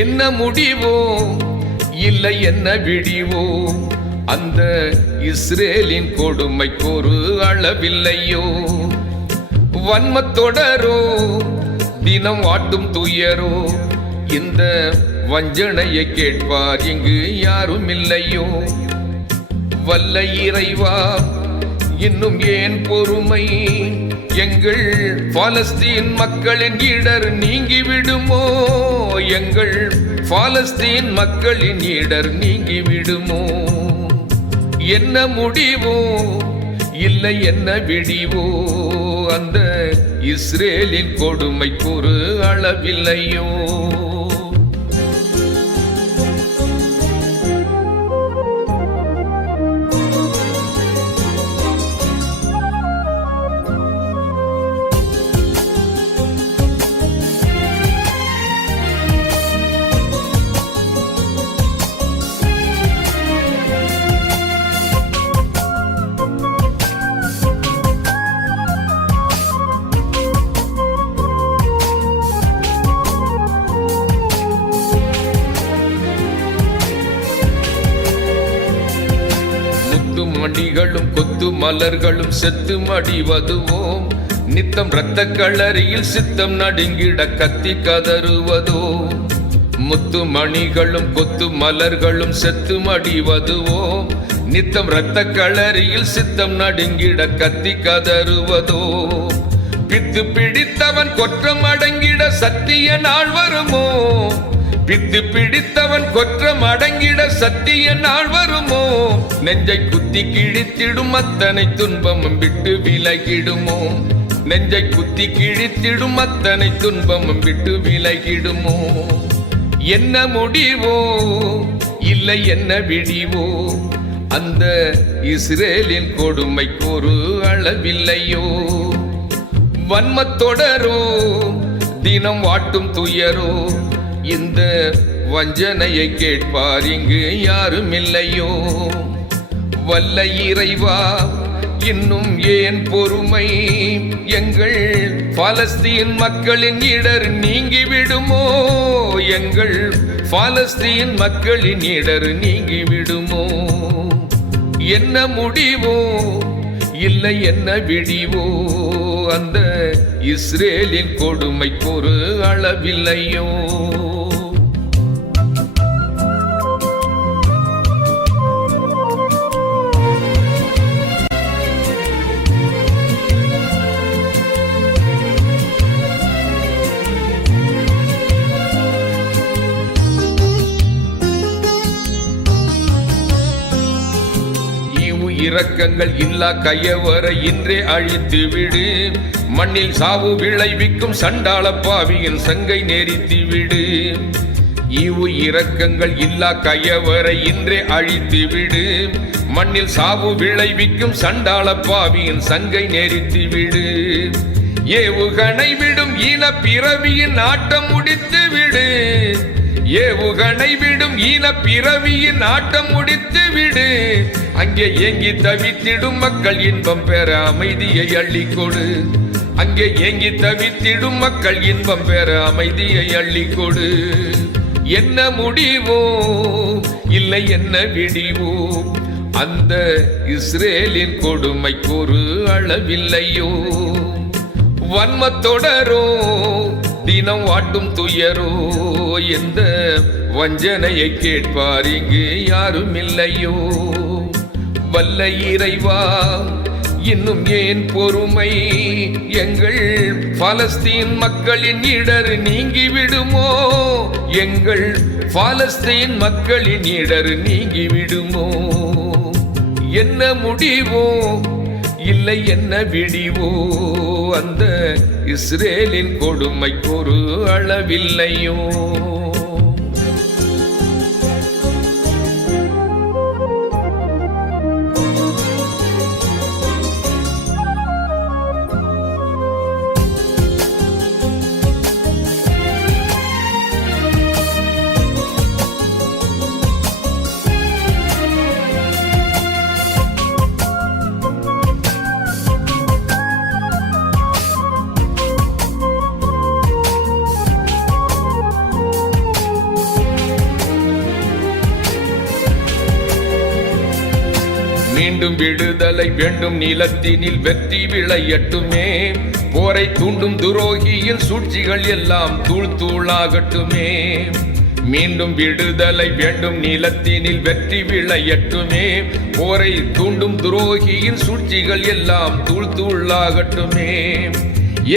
என்ன முடிவோ இல்லை என்ன விடிவோ அந்த இஸ்ரேலின் கொடுமைக்கு ஒரு அளவில்லையோ வன்ம தொடரோ தினம் வாட்டும் துயரோ இந்த வஞ்சனையை கேட்பார் இங்கு யாரும் இல்லையோ வல்ல இறைவா இன்னும் ஏன் பொறுமை எங்கள் பாலஸ்தீன் மக்களின் இடர் நீங்கிவிடுமோ எங்கள் பாலஸ்தீன் மக்களின் இடர் நீங்கிவிடுமோ என்ன முடிவோ இல்லை என்ன விடிவோ அந்த இஸ்ரேலின் கொடுமைக்கு ஒரு அளவில்லையோ கொடிகளும் கொத்து மலர்களும் செத்து மடிவதுவோம் நித்தம் இரத்த கலரியில் சித்தம் நடுங்கிட கத்தி கதறுவதோ முத்து மணிகளும் கொத்து மலர்களும் செத்து மடிவதுவோ நித்தம் இரத்த கலரியில் சித்தம் நடுங்கிட கத்தி கதறுவதோ பித்து பிடித்தவன் கொற்றம் அடங்கிட சத்திய நாள் வருமோ பித்து பிடித்தவன் கொற்றம் அடங்கிட சத்திய நாள் வருமோ நெஞ்சை குத்தி கிழித்திடும் அத்தனை துன்பமும் விட்டு விலகிடுமோ நெஞ்சை குத்தி கிழித்திடும் அத்தனை துன்பமும் விட்டு விலகிடுமோ என்ன முடிவோ இல்லை என்ன விடிவோ அந்த இஸ்ரேலின் கொடுமைக்கு ஒரு அளவில்லையோ தொடரோ தினம் வாட்டும் துயரோ இந்த வஞ்சனையை கேட்பார் இங்கு யாரும் இல்லையோ வல்ல இறைவா இன்னும் ஏன் பொறுமை எங்கள் பாலஸ்தீன் மக்களின் இடர் நீங்கிவிடுமோ எங்கள் பாலஸ்தீன் மக்களின் இடர் நீங்கிவிடுமோ என்ன முடிவோ இல்லை என்ன விடிவோ அந்த இஸ்ரேலின் கொடுமைக்கு ஒரு அளவில்லையோ இரக்கங்கள் இல்லா கையவரை இன்றே அழித்து விடு மண்ணில் சாவு விளைவிக்கும் சண்டாள பாவியின் சங்கை நேரித்து விடு இவு இரக்கங்கள் இல்லா கையவரை இன்றே அழித்து விடு மண்ணில் சாவு விளைவிக்கும் சண்டாள பாவியின் சங்கை நேரித்து விடு ஏவுகணை விடும் இன பிறவியின் ஆட்டம் முடித்து விடு ஏவுகணை விடும் ஈன பிறவியின் ஆட்டம் முடித்து விடு அங்கே ஏங்கி தவித்திடும் மக்கள் இன்பம் பெற அமைதியை அள்ளிக்கொடு அங்கே ஏங்கி தவித்திடும் மக்கள் இன்பம் பெற அமைதியை அள்ளிக்கொடு என்ன முடிவோ இல்லை என்ன விடிவோ அந்த இஸ்ரேலின் கொடுமைக்கு ஒரு அளவில்லையோ தொடரும் தினம் வாட்டும் துயரோ எந்த வஞ்சனையை கேட்பார் இங்கு யாரும் இல்லையோ வல்ல இறைவா இன்னும் ஏன் பொறுமை எங்கள் பாலஸ்தீன் மக்களின் இடர் நீங்கி விடுமோ எங்கள் பாலஸ்தீன் மக்களின் இடர் நீங்கி விடுமோ என்ன முடிவோ இல்லை என்ன விடிவோ அந்த இஸ்ரேலின் கொடுமைக்கு அளவில்லையோ விடுதலை வேண்டும் நிலத்தினில் வெற்றி விளையட்டுமே போரை தூண்டும் துரோகியில் சூழ்ச்சிகள் எல்லாம் தூள் தூளாகட்டுமே மீண்டும் விடுதலை வேண்டும் நிலத்தினில் வெற்றி விளையட்டுமே போரை தூண்டும் துரோகியின் சூழ்ச்சிகள் எல்லாம் தூள் தூளாகட்டுமே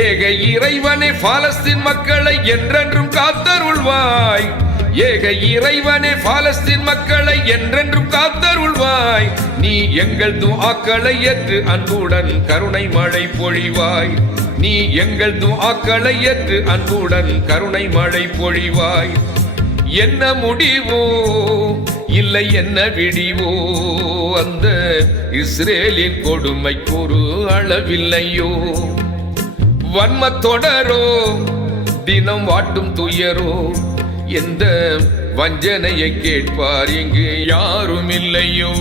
ஏக இறைவனே பாலஸ்தீன் மக்களை என்றென்றும் காத்தருள்வாய் ஏக இறைவனே பாலஸ்தீன் மக்களை என்றென்றும் காத்தருள்வாய் நீ எங்கள் துஆக்களை ஏற்று அன்புடன் கருணை மழை பொழிவாய் நீ எங்கள் துஆக்களை ஏற்று அன்புடன் கருணை மழை பொழிவாய் என்ன முடிவோ இல்லை என்ன விடிவோ அந்த இஸ்ரேலின் கொடுமை ஒரு அளவில்லையோ வன்ம தொடரோ தினம் வாட்டும் துயரோ எந்த வஞ்சனையை கேட்பார் இங்கு யாரும் இல்லையோ